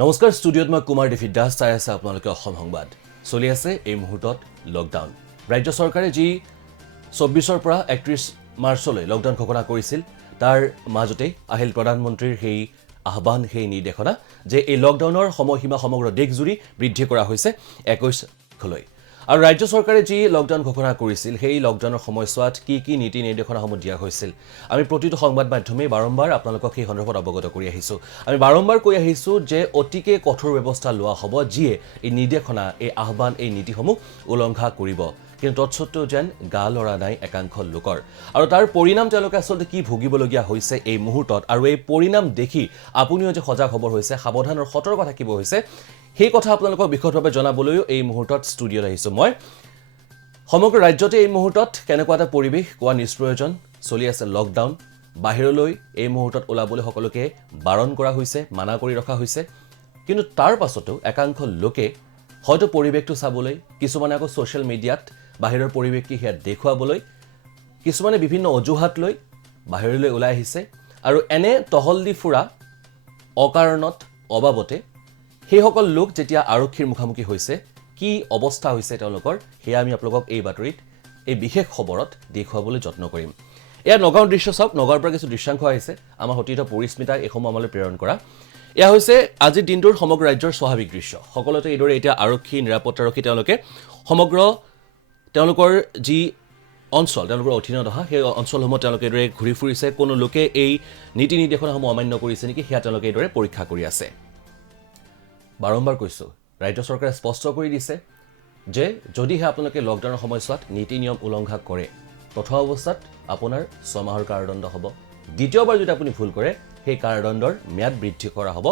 নমস্কাৰ ষ্টুডিঅ'ত মই কুমাৰ দেৱী দাস চাই আছে আপোনালোকে অসম সংবাদ চলি আছে এই মুহূৰ্তত লকডাউন ৰাজ্য চৰকাৰে যি 24ৰ পৰা 31 মাৰ্চলৈ লকডাউন ঘোষণা কৰিছিল তাৰ মাজতে আহিল প্ৰধানমন্ত্ৰীৰ সেই আহ্বান সেই নিৰ্দেশনা যে এই লকডাউনৰ সময়সীমা সমগ্ৰ দেশজুৰি বৃদ্ধি কৰা হৈছে 21 লৈ আৰু ৰাজ্য চৰকাৰে যি লকডাউন ঘোষণা কৰিছিল সেই লকডাউনৰ সময়ছোৱাত কি নীতি নিৰ্দেশনাসমূহ দিয়া হৈছিল আমি প্ৰতিটো সংবাদ মাধ্যমে বাৰম্বাৰ আপোনালোকক সেই সন্দৰ্ভত অৱগত কৰি আহিছো আমি বাৰম্বাৰ কৈ আহিছো যে অতিকে কঠোৰ ব্যৱস্থা লোৱা হ'ব যিয়ে এই নিৰ্দেশনা এই আহ্বান এই নীতিসমূহ উলংঘা কৰিব কিন্তু তৎসত্ত্বেও যেন গা লৰা নাই একাংশ লোকৰ আৰু তাৰ পৰিণাম তেওঁলোকে আসলতে কি ভুগিবলগীয়া হৈছে এই মুহূৰ্তত আৰু এই পৰিণাম দেখি আপুনিও যে সজাগ খবৰ হৈছে সাৱধান আৰু সতৰ্ক থাকিব হৈছে সেই কথা আপোনালোকক বিশদভাৱে জনাবলৈও এই মুহূৰ্তত ষ্টুডিঅ'ত আহিছো মই সমগ্ৰ ৰাজ্যতে এই মুহূৰ্তত কেনেকুৱা এটা পৰিৱেশ কোৱা নিষ্প্ৰয়োজন চলি আছে লকডাউন বাহিৰলৈ এই মুহূৰ্তত ওলাবলৈ সকলোকে বাৰণ কৰা হৈছে মানা কৰি ৰখা হৈছে কিন্তু তাৰ পাছতো একাংশ লোকে হয়তো পৰিৱেশটো চাবলৈ কিছুমানে আকৌ সোশ্যাল মিডিয়াত বাহিৰৰ পৰিৱেশ কি হেয়া দেখুৱাবলৈ কিছুমানে বিভিন্ন অজুহাত লৈ বাহিৰলৈ ওলাই আহিছে আৰু এনে টহল দি ফুৰা অকাৰণত অবাবতে সেই সকল লোক যেতিয়া আৰক্ষীৰ মুখামুখি হৈছে কি অৱস্থা হৈছে তেওঁলোকৰ হেয়া আমি আপোনালোকক এই বাতৰিত এই বিশেষ খবৰত দেখুৱাবলৈ যত্ন কৰিম এয়া নগাঁও দৃশ্য চাওক নগাঁৱৰ পৰা কিছু দৃশ্যাংশ আহিছে আমাৰ সতীৰ্থ পৰিস্মিতা এইসমূহ আমালৈ প্ৰেৰণ কৰা এয়া হৈছে আজিৰ দিনটোৰ সমগ্ৰ ৰাজ্যৰ স্বাভাৱিক দৃশ্য সকলোতে এইদৰে এতিয়া আৰক্ষী নিৰাপত্তাৰক্ষী তেওঁলোকে সমগ্ৰ তেওঁলোকৰ যি অঞ্চল তেওঁলোকৰ অধীনত অহা সেই অঞ্চলসমূহ তেওঁলোকে এইদৰে ঘূৰি ফুৰিছে কোনো লোকে এই নীতি নিৰ্দেশনাসমূহ অমান্য কৰিছে নেকি সেয়া তেওঁলোকে এইদৰে পৰীক্ষা কৰি আছে বাৰম্বাৰ কৈছো ৰাজ্য চৰকাৰে স্পষ্ট কৰি দিছে যে যদিহে আপোনালোকে লকডাউনৰ সময়ছোৱাত নীতি নিয়ম উলংঘা কৰে প্ৰথম অৱস্থাত আপোনাৰ 6 মাহৰ কাৰাদণ্ড হ'ব দ্বিতীয়বাৰ যদি আপুনি ভুল কৰে সেই কাৰাদণ্ডৰ ম্যাদ বৃদ্ধি কৰা হ'ব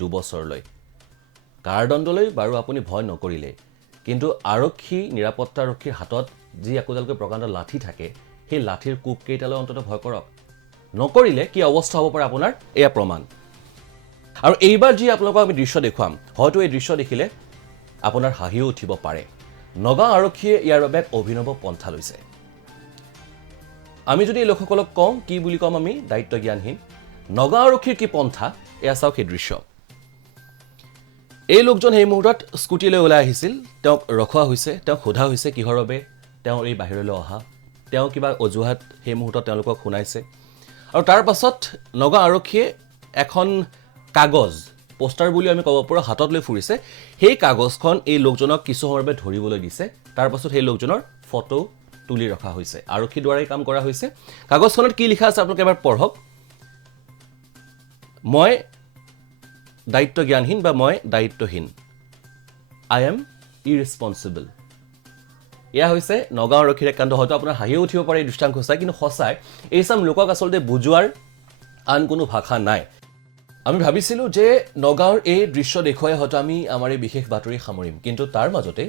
2 বছৰলৈ কাৰাদণ্ডলৈ বাৰু আপুনি ভয় নকৰিলে কিন্তু আৰক্ষী নিৰাপত্তাৰক্ষীৰ হাতত যি একোডালকৈ প্ৰকাণ্ড লাঠি থাকে সেই লাঠিৰ কোপ কেইটালৈ অন্তত ভয় কৰক নকৰিলে কি অৱস্থা হ'ব পাৰে আপোনাৰ এয়া প্ৰমাণ আৰু এইবাৰ যি আপোনালোকক আমি দৃশ্য দেখুৱাম হয়তো এই দৃশ্য দেখিলে আপোনাৰ হাঁহিও উঠিব পাৰে নগাঁও আৰক্ষীয়ে ইয়াৰ বাবে অভিনৱ পন্থা লৈছে আমি যদি এই লোকসকলক কওঁ কি বুলি কম আমি দায়িত্ব জ্ঞানহীন নগাঁও আৰক্ষীৰ কি পন্থা এয়া চাওক সেই দৃশ্য এই লোকজন সেই মুহূৰ্তত স্কুটিলৈ ওলাই আহিছিল তেওঁক ৰখোৱা হৈছে তেওঁক সোধা হৈছে কিহৰ বাবে তেওঁ এই বাহিৰলৈ অহা তেওঁ কিবা অজুহাত সেই মুহূৰ্তত তেওঁলোকক শুনাইছে আৰু তাৰ পাছত নগাঁও আৰক্ষীয়ে এখন কাগজ পোষ্টাৰ বুলি আমি ক'ব পাৰোঁ হাতত লৈ ফুৰিছে সেই কাগজখন এই লোকজনক কিছু সময়ৰ বাবে ধৰিবলৈ দিছে তাৰ পাছত সেই লোকজনৰ ফটো তুলি ৰখা হৈছে আৰক্ষীৰ দ্বাৰাই কাম কৰা হৈছে কাগজখনত কি লিখা আছে আপোনালোকে এবাৰ পঢ়ক মই দায়িত্ব জ্ঞানহীন বা মই দায়িত্বহীন আই এম ইৰেছপন্সিবল এয়া হৈছে নগাঁও আৰক্ষীৰ এক কাণ্ড হয়তো আপোনাৰ হাঁহিও উঠিব পাৰে এই দৃষ্টান্ত চাই কিন্তু সঁচাই এই চাম লোকক আচলতে বুজোৱাৰ আন কোনো ভাষা নাই আমি ভাবিছিলোঁ যে নগাঁৱৰ এই দৃশ্য দেখুৱাই হয়তো আমি আমাৰ এই বিশেষ বাতৰি সামৰিম কিন্তু তাৰ মাজতে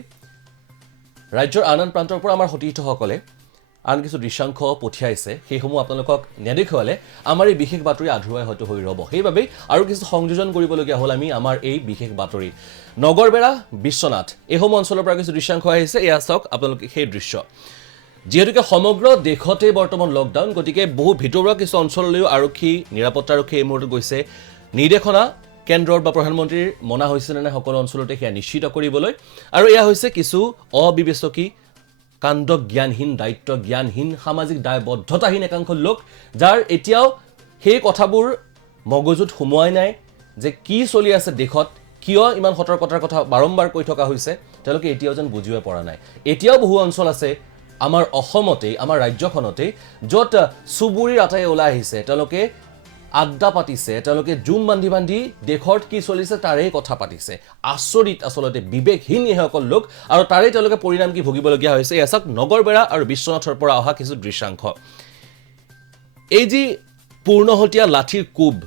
ৰাজ্যৰ আন প্ৰান্তৰ পৰা আমাৰ সতীৰ্থসকলে আন কিছু দৃশ্যাংশ পঠিয়াইছে সেইসমূহ আপোনালোকক নেদেখুৱালে আমাৰ এই বিশেষ বাতৰি আধৰুৱাই হয়তো হৈ ৰ'ব সেইবাবে আৰু কিছু সংযোজন কৰিবলগীয়া হ'ল আমি আমাৰ এই বিশেষ বাতৰি নগৰবেৰা বিশ্বনাথ এইসমূহ অঞ্চলৰ পৰা কিছু দৃশ্যাংশ আহিছে এয়া চাওক আপোনালোকে সেই দৃশ্য যিহেতুকে সমগ্ৰ দেশতে বৰ্তমান লকডাউন গতিকে বহু ভিতৰুৱা কিছু অঞ্চললৈও আৰক্ষী নিৰাপত্তাৰক্ষী এই মুহূৰ্তত গৈছে নিৰ্দেশনা কেন্দ্ৰৰ বা প্ৰধানমন্ত্ৰীৰ মনা হৈছে নে নাই সকলো অঞ্চলতে সেয়া নিশ্চিত কৰিবলৈ আৰু এয়া হৈছে কিছু অবিবেচকী কাণ্ড জ্ঞানহীন দায়িত্ব জ্ঞানহীন সামাজিক দায়বদ্ধতাহীন একাংশ লোক যাৰ এতিয়াও সেই কথাবোৰ মগজুত সোমোৱাই নাই যে কি চলি আছে দেশত কিয় ইমান সতৰ্কতাৰ কথা বাৰম্বাৰ কৈ থকা হৈছে তেওঁলোকে এতিয়াও যেন বুজিব পৰা নাই এতিয়াও বহু অঞ্চল আছে আমাৰ অসমতে আমাৰ ৰাজ্যখনতে য'ত চুবুৰীৰ আটাই ওলাই আহিছে তেওঁলোকে আড্ডা পাতিছে তেওঁলোকে জুম বান্ধি দেশত কি চলিছে তাৰে কথা পাতিছে আচৰিত আচলতে বিবেকহীন এসকল লোক আৰু তাৰে তেওঁলোকে পৰিণাম কি ভুগিবলগীয়া হৈছে এয়া চাওক নগৰবেৰা আৰু বিশ্বনাথৰ পৰা অহা কিছু দৃশ্যাংশ এই যি পূৰ্ণহতীয়া লাঠিৰ কোব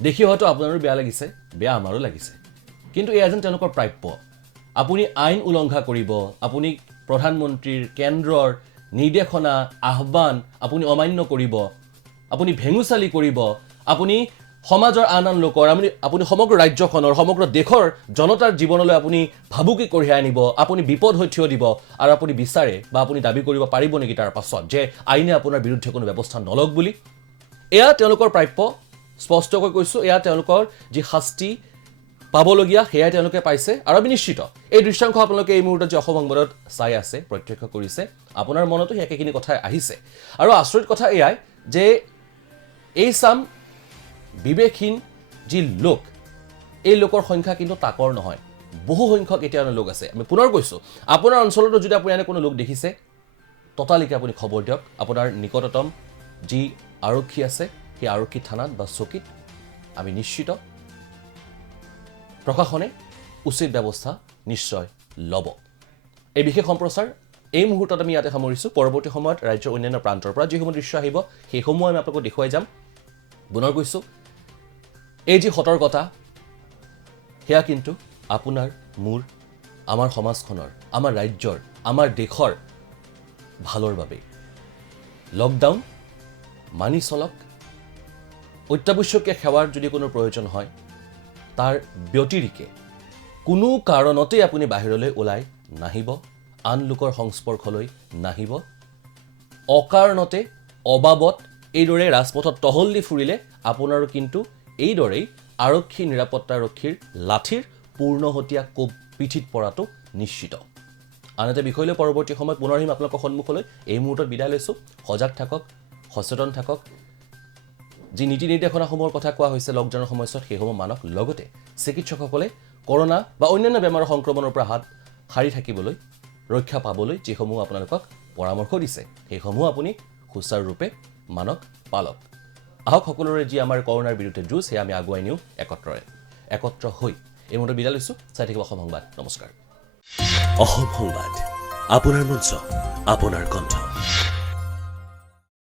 দেখি হয়তো আপোনাৰো বেয়া লাগিছে বেয়া আমাৰো লাগিছে কিন্তু এয়া যেন তেওঁলোকৰ প্ৰাপ্য আপুনি আইন উলংঘা কৰিব আপুনি প্ৰধানমন্ত্ৰীৰ কেন্দ্ৰৰ নিৰ্দেশনা আহ্বান আপুনি অমান্য কৰিব আপুনি ভেঙুচালি কৰিব আপুনি সমাজৰ আন লোকৰ আপুনি সমগ্ৰ ৰাজ্যখনৰ সমগ্ৰ দেশৰ জনতাৰ জীৱনলৈ আপুনি ভাবুকি কঢ়িয়াই আনিব আপুনি বিপদ হৈ থিয় দিব আৰু আপুনি বিচাৰে বা আপুনি দাবী কৰিব পাৰিব নেকি তাৰ পাছত যে আইনে আপোনাৰ বিৰুদ্ধে কোনো ব্যৱস্থা নলওক বুলি এয়া তেওঁলোকৰ প্ৰাপ্য স্পষ্টকৈ কৈছো এয়া তেওঁলোকৰ যি শাস্তি পাবলগীয়া সেয়াই তেওঁলোকে পাইছে আৰু আমি নিশ্চিত এই দৃশ্যাংশ আপোনালোকে এই মুহূৰ্তত যে অসম সংবাদত চাই আছে প্ৰত্যক্ষ কৰিছে আপোনাৰ মনতো সেই একেখিনি কথা আহিছে আৰু আচৰিত কথা এয়াই যে এই চাম বিবেকহীন যি লোক এই লোকৰ সংখ্যা কিন্তু তাকৰ নহয় বহু সংখ্যক এতিয়া লোক আছে আমি পুনৰ কৈছোঁ আপোনাৰ অঞ্চলতো যদি আপুনি এনে কোনো লোক দেখিছে ততালিকে আপুনি খবৰ দিয়ক আপোনাৰ নিকটতম যি আৰক্ষী আছে সেই আৰক্ষী থানাত বা চকীত আমি নিশ্চিত প্ৰশাসনে উচিত ব্যৱস্থা নিশ্চয় ল'ব এই বিশেষ সম্প্ৰচাৰ এই মুহূৰ্তত আমি ইয়াতে সামৰিছোঁ পৰৱৰ্তী সময়ত ৰাজ্যৰ অন্যান্য প্ৰান্তৰ পৰা যিসমূহ দৃশ্য আহিব সেইসমূহ আমি আপোনালোকক দেখুৱাই যাম পুনৰ কৈছোঁ এই যি সতৰ্কতা সেয়া কিন্তু আপোনাৰ মোৰ আমাৰ সমাজখনৰ আমাৰ ৰাজ্যৰ আমাৰ দেশৰ ভালৰ বাবে লকডাউন মানি চলক অত্যাৱশ্যকীয় সেৱাৰ যদি কোনো প্ৰয়োজন হয় তাৰ ব্যতিৰিকে কোনো কাৰণতে আপুনি বাহিৰলৈ ওলাই নাহিব আন লোকৰ সংস্পৰ্শলৈ নাহিব অকাৰণতে অবাবত এইদৰে ৰাজপথত টহল দি ফুৰিলে আপোনাৰো কিন্তু এইদৰেই আৰক্ষী নিৰাপত্তাৰক্ষীৰ লাঠিৰ পূৰ্ণহতীয়া কোব পিঠিত পৰাটো নিশ্চিত আন এটা বিষয়লৈ পৰৱৰ্তী সময়ত পুনৰ আহিম আপোনালোকৰ সন্মুখলৈ এই মুহূৰ্তত বিদায় লৈছোঁ সজাগ থাকক সচেতন থাকক যি নীতি নিৰ্দেশনাসমূহৰ কথা কোৱা হৈছে লকডাউনৰ সময়ছোৱাত সেইসমূহ মানক লগতে চিকিৎসকসকলে কৰোনা বা অন্যান্য বেমাৰৰ সংক্ৰমণৰ পৰা হাত সাৰি থাকিবলৈ ৰক্ষা পাবলৈ যিসমূহ আপোনালোকক পৰামৰ্শ দিছে সেইসমূহ আপুনি সুচাৰুৰূপে মানক পালক আহক সকলোৰে যি আমাৰ কৰোনাৰ বিৰুদ্ধে যুঁজ সেয়া আমি আগুৱাই নিওঁ একত্ৰ হৈ এই মুহূৰ্তত বিদায় লৈছোঁ চাই থাকিব অসম সংবাদ নমস্কাৰ অসম সংবাদ আপোনাৰ মঞ্চ আপোনাৰ কণ্ঠ